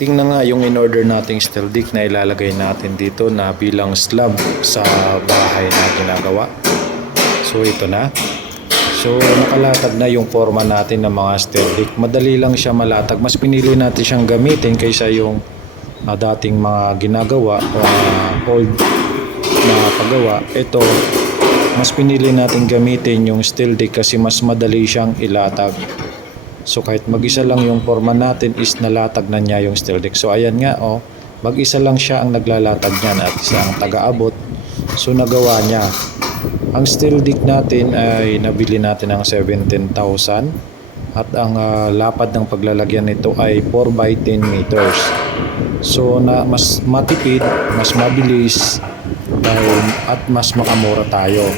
Tingnan nga yung in-order nating steel dick na ilalagay natin dito na bilang slab sa bahay na ginagawa. So ito na. So nakalatag na yung forma natin ng mga steel dick. Madali lang siya malatag. Mas pinili natin siyang gamitin kaysa yung ah, dating mga ginagawa ah, old na paggawa. Ito, mas pinili natin gamitin yung steel dick kasi mas madali siyang ilatag. So kahit mag-isa lang yung forma natin is nalatag na niya yung steel deck. So ayan nga oh, mag-isa lang siya ang naglalatag niyan at isa ang taga-abot. So nagawa niya. Ang steel deck natin ay nabili natin ng 17,000 at ang ah, lapad ng paglalagyan nito ay 4 by 10 meters. So na mas matipid, mas mabilis dahil at mas makamura tayo.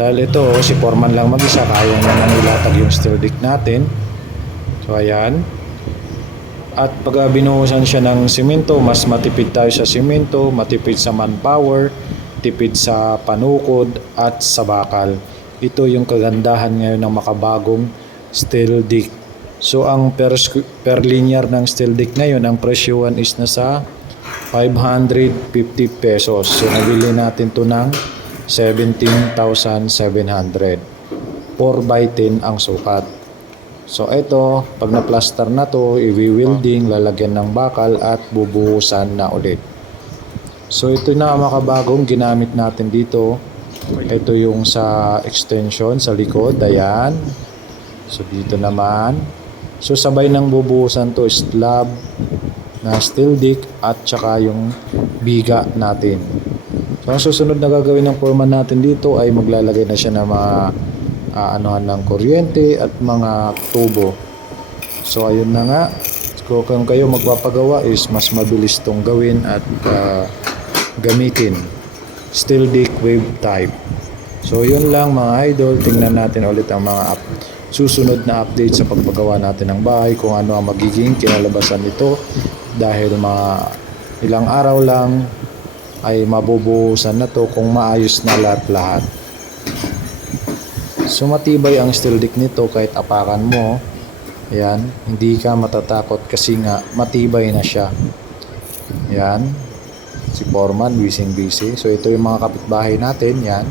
Dahil ito, si Foreman lang mag-isa, kaya naman ilatag yung steel dick natin. So, ayan. At pag binuhusan siya ng simento, mas matipid tayo sa simento, matipid sa manpower, tipid sa panukod at sa bakal. Ito yung kagandahan ngayon ng makabagong steel dick. So, ang per, per linear ng steel dick ngayon, ang presyohan is nasa 550 pesos. So, nabili natin to ng 17,700. 4 by 10 ang sukat. So ito, pag na-plaster na to, i-welding, lalagyan ng bakal at bubuhusan na ulit. So ito na ang makabagong ginamit natin dito. Ito yung sa extension sa likod, ayan. So dito naman. So sabay ng bubuhusan to slab na steel dick at saka yung biga natin. So ang susunod na gagawin ng foreman natin dito ay maglalagay na siya ng mga aanuhan ng kuryente at mga tubo. So ayun na nga. So, kung kayo magpapagawa is mas mabilis tong gawin at ah, gamitin. Steel dick wave type. So yun lang mga idol. Tingnan natin ulit ang mga up susunod na update sa pagpagawa natin ng bahay kung ano ang magiging kinalabasan nito dahil mga ilang araw lang ay mabubuhusan na to kung maayos na lahat-lahat. So matibay ang steel dick nito kahit apakan mo. Yan, hindi ka matatakot kasi nga matibay na siya. Yan. Si Foreman, busy busy. So ito yung mga kapitbahay natin, yan.